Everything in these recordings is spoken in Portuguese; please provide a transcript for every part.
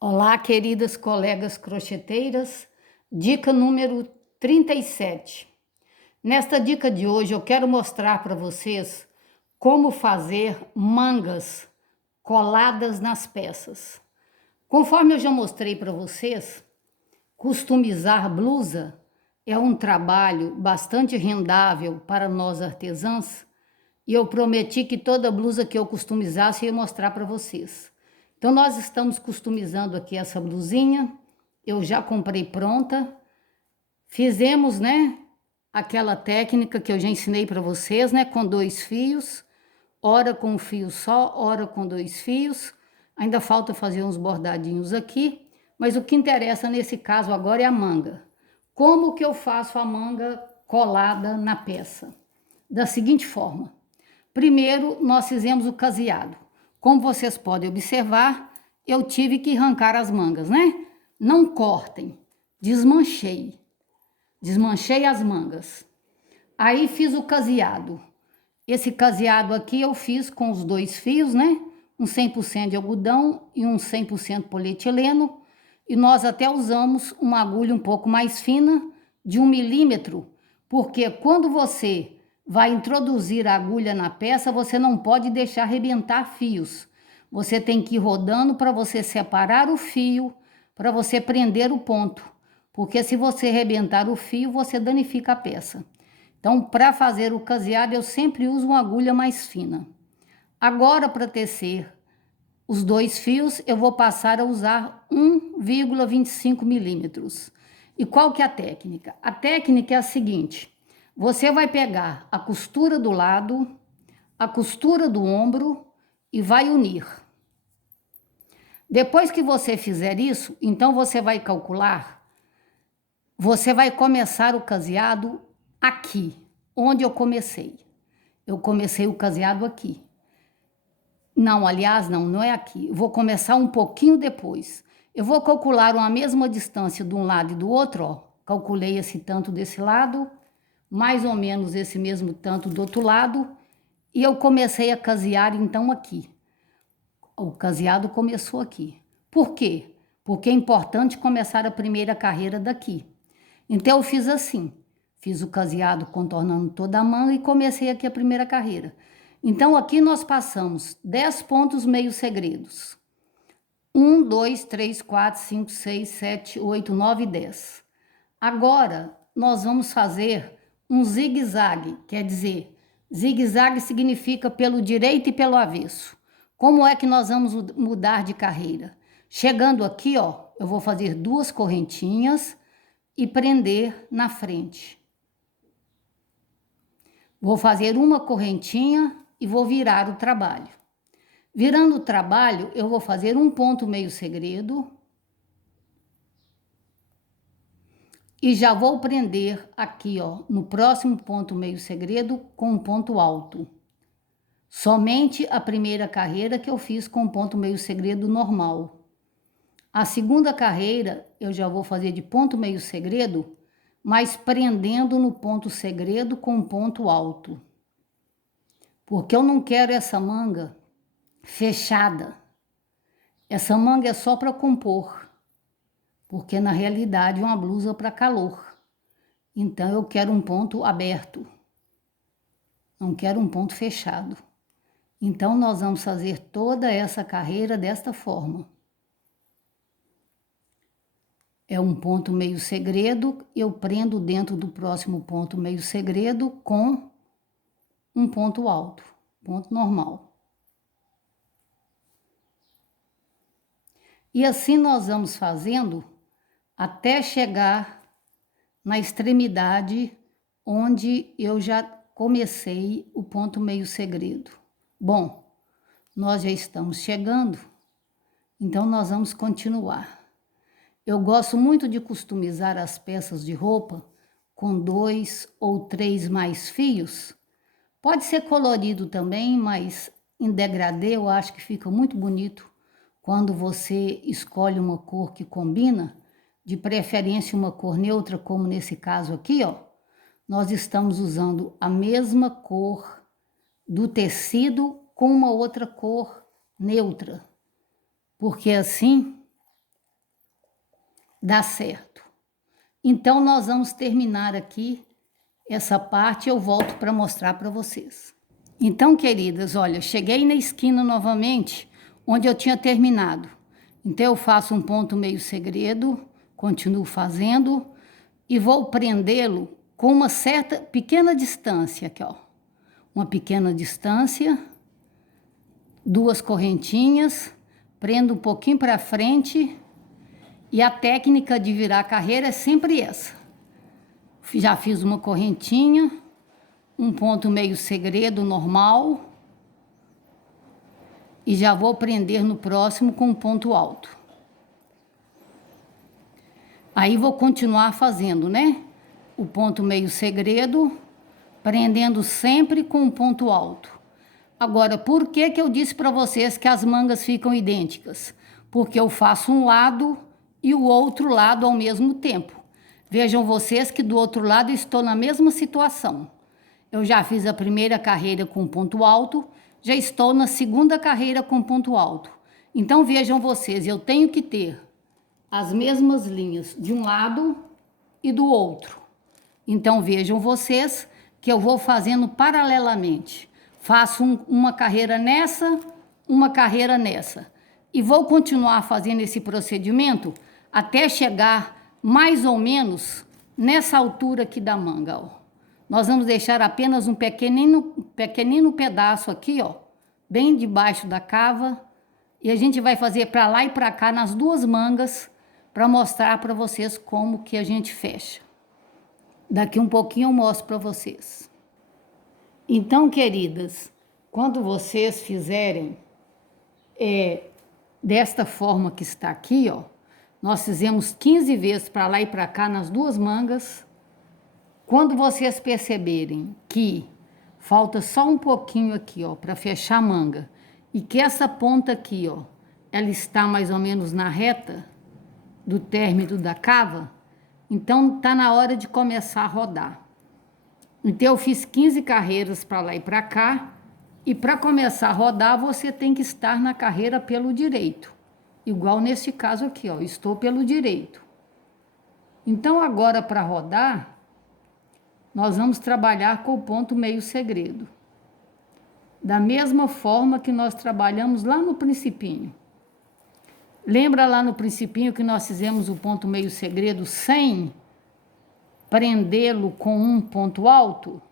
Olá, queridas colegas crocheteiras, dica número 37. Nesta dica de hoje eu quero mostrar para vocês como fazer mangas coladas nas peças. Conforme eu já mostrei para vocês, customizar blusa é um trabalho bastante rendável para nós artesãs e eu prometi que toda blusa que eu customizasse eu ia mostrar para vocês. Então, nós estamos customizando aqui essa blusinha. Eu já comprei pronta. Fizemos, né, aquela técnica que eu já ensinei para vocês, né, com 2 fios. Ora com um fio só, ora com 2 fios. Ainda falta fazer uns bordadinhos aqui. Mas o que interessa nesse caso agora é a manga. Como que eu faço a manga colada na peça? Da seguinte forma. Primeiro, nós fizemos o caseado. Como vocês podem observar, eu tive que arrancar as mangas, né? Não cortem, desmanchei. Desmanchei as mangas. Aí fiz o caseado. Esse caseado aqui eu fiz com os 2 fios, né? Um 100% de algodão e um 100% polietileno. E nós até usamos uma agulha um pouco mais fina, de 1 milímetro, porque quando você vai introduzir a agulha na peça, você não pode deixar arrebentar fios. Você tem que ir rodando para você separar o fio, para você prender o ponto. Porque se você arrebentar o fio, você danifica a peça. Então, para fazer o caseado, eu sempre uso uma agulha mais fina. Agora, para tecer os 2 fios, eu vou passar a usar 1,25 milímetros. E qual que é a técnica? A técnica é a seguinte: você vai pegar a costura do lado, a costura do ombro e vai unir. Depois que você fizer isso, então você vai calcular, você vai começar o caseado aqui, onde eu comecei. Eu comecei o caseado aqui. Não, aliás, não é aqui. Eu vou começar um pouquinho depois. Eu vou calcular uma mesma distância de um lado e do outro, ó. Calculei esse tanto desse lado, mais ou menos esse mesmo tanto do outro lado, e eu comecei a casear então aqui. O caseado começou aqui. Por quê? Porque é importante começar a primeira carreira daqui. Então eu fiz assim, fiz o caseado contornando toda a manga e comecei aqui a primeira carreira. Então aqui nós passamos 10 pontos meio segredos. 1, 2, 3, 4, 5, 6, 7, 8, 9, 10. Agora, nós vamos fazer um zigue-zague, quer dizer, zigue-zague significa pelo direito e pelo avesso. Como é que nós vamos mudar de carreira? Chegando aqui, ó, eu vou fazer 2 correntinhas e prender na frente. Vou fazer uma correntinha e vou virar o trabalho. Virando o trabalho, eu vou fazer um ponto meio segredo e já vou prender aqui, ó, no próximo ponto meio segredo com um ponto alto. Somente a primeira carreira que eu fiz com ponto meio segredo normal. A segunda carreira eu já vou fazer de ponto meio segredo, mas prendendo no ponto segredo com um ponto alto. Porque eu não quero essa manga fechada. Essa manga é só para compor, porque na realidade é uma blusa para calor. Então eu quero um ponto aberto, não quero um ponto fechado. Então nós vamos fazer toda essa carreira desta forma. É um ponto meio segredo, eu prendo dentro do próximo ponto meio segredo com um ponto alto, ponto normal. E assim nós vamos fazendo até chegar na extremidade onde eu já comecei o ponto meio segredo. Bom, nós já estamos chegando, então nós vamos continuar. Eu gosto muito de customizar as peças de roupa com 2 ou 3 mais fios. Pode ser colorido também, mas em degradê eu acho que fica muito bonito quando você escolhe uma cor que combina, de preferência uma cor neutra, como nesse caso aqui, ó. Nós estamos usando a mesma cor do tecido com uma outra cor neutra, porque assim dá certo. Então, nós vamos terminar aqui essa parte, eu volto para mostrar para vocês. Então, queridas, olha, cheguei na esquina novamente, onde eu tinha terminado. Então, eu faço um ponto meio segredo, continuo fazendo e vou prendê-lo com uma certa pequena distância aqui, ó. Uma pequena distância, 2 correntinhas, prendo um pouquinho para frente e a técnica de virar a carreira é sempre essa. Já fiz uma correntinha, um ponto meio segredo normal e já vou prender no próximo com um ponto alto. Aí vou continuar fazendo, né? O ponto meio segredo, prendendo sempre com um ponto alto. Agora, por que que eu disse para vocês que as mangas ficam idênticas? Porque eu faço um lado e o outro lado ao mesmo tempo. Vejam vocês que do outro lado estou na mesma situação. Eu já fiz a primeira carreira com ponto alto, já estou na segunda carreira com ponto alto. Então vejam vocês, eu tenho que ter as mesmas linhas de um lado e do outro. Então vejam vocês que eu vou fazendo paralelamente. Faço uma carreira nessa, uma carreira nessa. E vou continuar fazendo esse procedimento até chegar mais ou menos nessa altura aqui da manga, ó. Nós vamos deixar apenas um pequenino pedaço aqui, ó, bem debaixo da cava. E a gente vai fazer para lá e para cá nas 2 mangas para mostrar para vocês como que a gente fecha. Daqui um pouquinho eu mostro para vocês. Então, queridas, quando vocês fizerem desta forma que está aqui, ó, nós fizemos 15 vezes para lá e para cá nas 2 mangas. Quando vocês perceberem que falta só um pouquinho aqui, ó, para fechar a manga, e que essa ponta aqui, ó, ela está mais ou menos na reta do término da cava, então tá na hora de começar a rodar. Então eu fiz 15 carreiras para lá e para cá, e para começar a rodar você tem que estar na carreira pelo direito. Igual nesse caso aqui, ó, estou pelo direito. Então agora para rodar, nós vamos trabalhar com o ponto meio segredo. Da mesma forma que nós trabalhamos lá no principinho. Lembra lá no principinho que nós fizemos o ponto meio segredo sem prendê-lo com um ponto alto?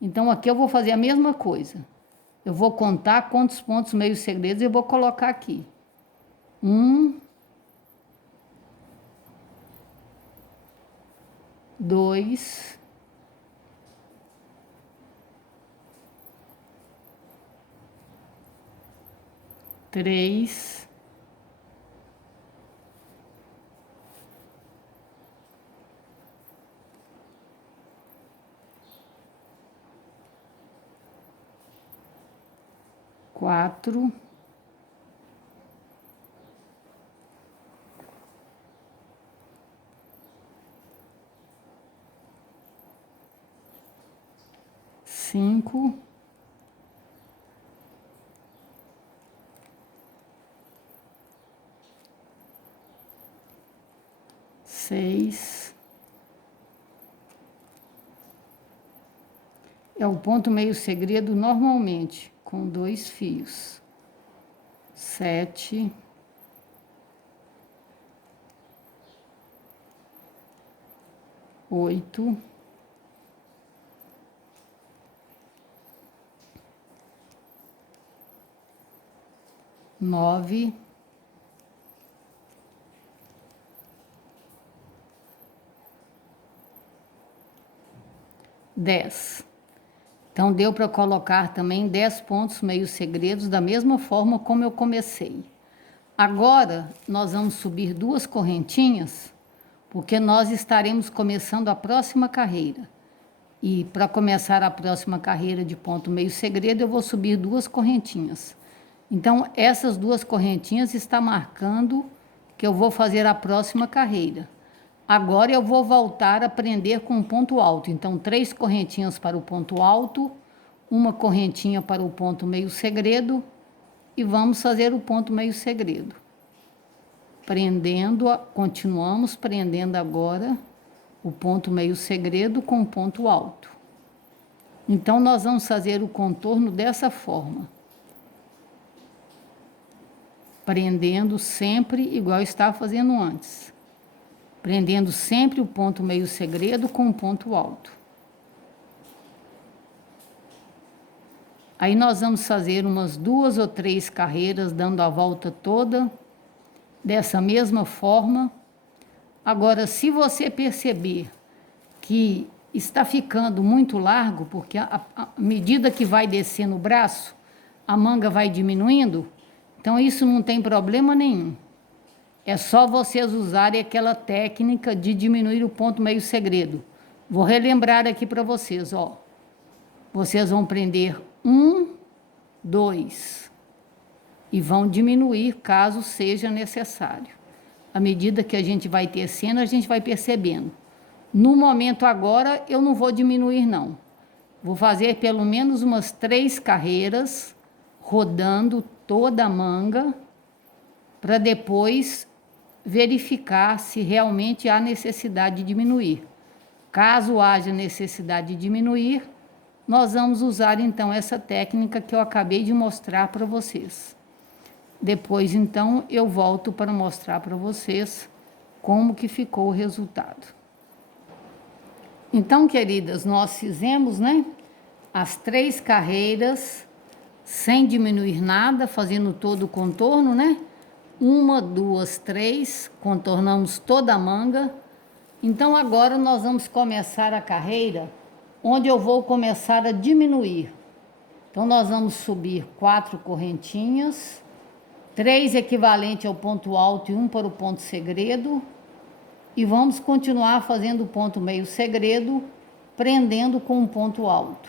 Então aqui eu vou fazer a mesma coisa. Eu vou contar quantos pontos meio segredos eu vou colocar aqui. 1, 2, 3, 4, 5, 6. É o ponto meio segredo normalmente, com 2 fios. 7, 8, 9, 10. Então, deu para colocar também 10 pontos meio segredos da mesma forma como eu comecei. Agora, nós vamos subir 2 correntinhas, porque nós estaremos começando a próxima carreira. E para começar a próxima carreira de ponto meio segredo, eu vou subir 2 correntinhas. Então, essas 2 correntinhas estão marcando que eu vou fazer a próxima carreira. Agora eu vou voltar a prender com um ponto alto. Então, 3 correntinhas para o ponto alto, uma correntinha para o ponto meio segredo e vamos fazer o ponto meio segredo. prendendo, continuamos prendendo agora o ponto meio segredo com o ponto alto. Então, nós vamos fazer o contorno dessa forma. Prendendo sempre igual eu estava fazendo antes. Prendendo sempre o ponto meio segredo com o ponto alto. Aí nós vamos fazer umas 2 ou 3 carreiras, dando a volta toda, dessa mesma forma. Agora, se você perceber que está ficando muito largo, porque à medida que vai descendo o braço, a manga vai diminuindo, então isso não tem problema nenhum. É só vocês usarem aquela técnica de diminuir o ponto meio segredo. Vou relembrar aqui para vocês, ó. Vocês vão prender 1, 2 e vão diminuir caso seja necessário. À medida que a gente vai tecendo, a gente vai percebendo. No momento agora, eu não vou diminuir, não. Vou fazer pelo menos umas 3 carreiras, rodando toda a manga, para depois verificar se realmente há necessidade de diminuir. Caso haja necessidade de diminuir, nós vamos usar então essa técnica que eu acabei de mostrar para vocês. Depois, então, eu volto para mostrar para vocês como que ficou o resultado. Então, queridas, nós fizemos, né, as 3 carreiras sem diminuir nada, fazendo todo o contorno, né? 1, 2, 3, contornamos toda a manga. Então, agora nós vamos começar a carreira, onde eu vou começar a diminuir. Então, nós vamos subir 4 correntinhas, 3 equivalente ao ponto alto e 1 para o ponto segredo, e vamos continuar fazendo o ponto meio segredo, prendendo com um ponto alto.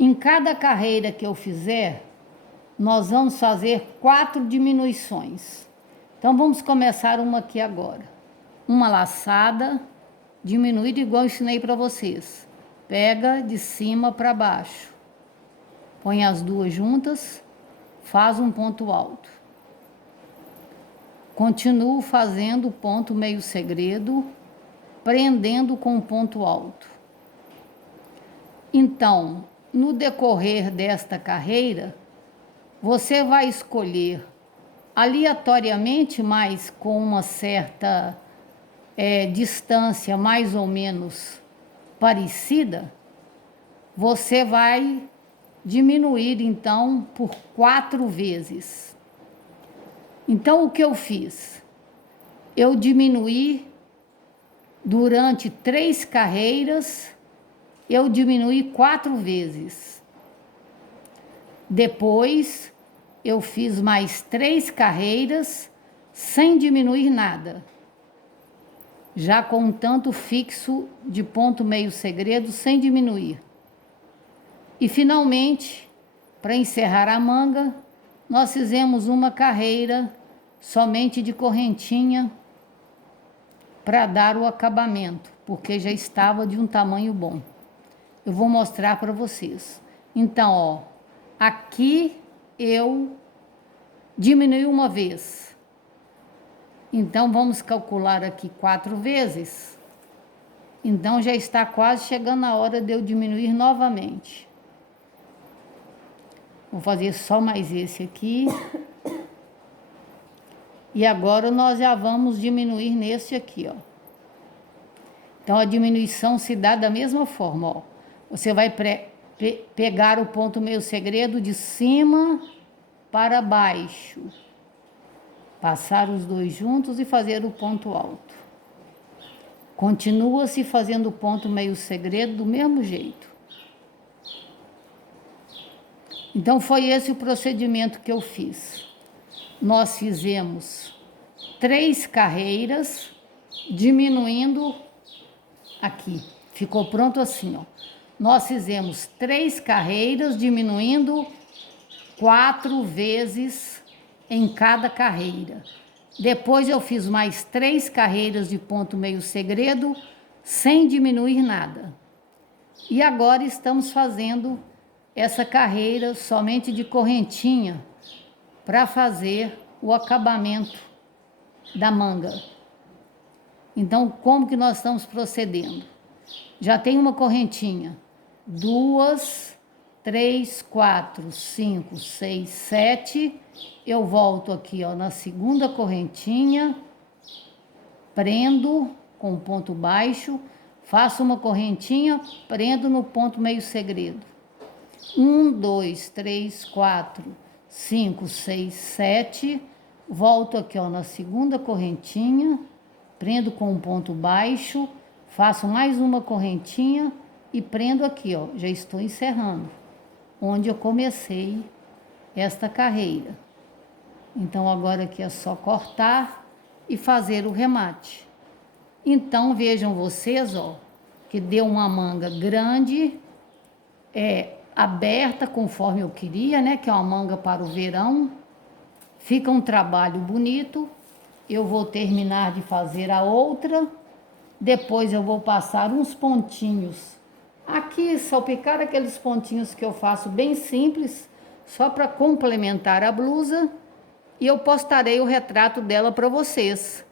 Em cada carreira que eu fizer, nós vamos fazer 4 diminuições. Então, vamos começar uma aqui agora. Uma laçada, diminuída igual eu ensinei para vocês. Pega de cima para baixo. Põe as 2 juntas, faz um ponto alto. Continuo fazendo o ponto meio segredo, prendendo com um ponto alto. Então, no decorrer desta carreira, você vai escolher aleatoriamente, mas com uma certa distância mais ou menos parecida, você vai diminuir então por 4 vezes. Então, o que eu fiz? Eu diminuí durante 3 carreiras, eu diminuí 4 vezes. Depois, eu fiz mais 3 carreiras sem diminuir nada, já com um tanto fixo de ponto meio segredo sem diminuir. E finalmente, para encerrar a manga, nós fizemos uma carreira somente de correntinha para dar o acabamento, porque já estava de um tamanho bom. Eu vou mostrar para vocês. Então, ó, aqui eu diminui uma vez. Então, vamos calcular aqui 4 vezes. Então, já está quase chegando a hora de eu diminuir novamente. Vou fazer só mais esse aqui. E agora nós já vamos diminuir nesse aqui, ó. Então, a diminuição se dá da mesma forma, ó. Você vai pegar o ponto meio segredo de cima para baixo. Passar os 2 juntos e fazer o ponto alto. Continua-se fazendo o ponto meio segredo do mesmo jeito. Então, foi esse o procedimento que eu fiz. Nós fizemos 3 carreiras, diminuindo aqui. Ficou pronto assim, ó. Nós fizemos 3 carreiras, diminuindo 4 vezes em cada carreira. Depois eu fiz mais 3 carreiras de ponto meio segredo, sem diminuir nada. E agora estamos fazendo essa carreira somente de correntinha, para fazer o acabamento da manga. Então, como que nós estamos procedendo? Já tem uma correntinha, 2, 3, 4, 5, 6, 7. Eu volto aqui, ó, na segunda correntinha, prendo com ponto baixo, faço uma correntinha, prendo no ponto meio segredo. 1, 2, 3, 4, 5, 6, 7. Volto aqui, ó, na segunda correntinha, prendo com um ponto baixo, faço mais uma correntinha e prendo aqui, ó. Já estou encerrando, onde eu comecei esta carreira. Então, agora aqui é só cortar e fazer o remate. Então, vejam vocês, ó, que deu uma manga grande, aberta conforme eu queria, né? Que é uma manga para o verão. Fica um trabalho bonito. Eu vou terminar de fazer a outra. Depois eu vou passar uns pontinhos. Aqui, salpicar aqueles pontinhos que eu faço bem simples, só para complementar a blusa. E eu postarei o retrato dela para vocês.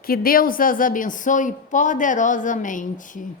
Que Deus as abençoe poderosamente.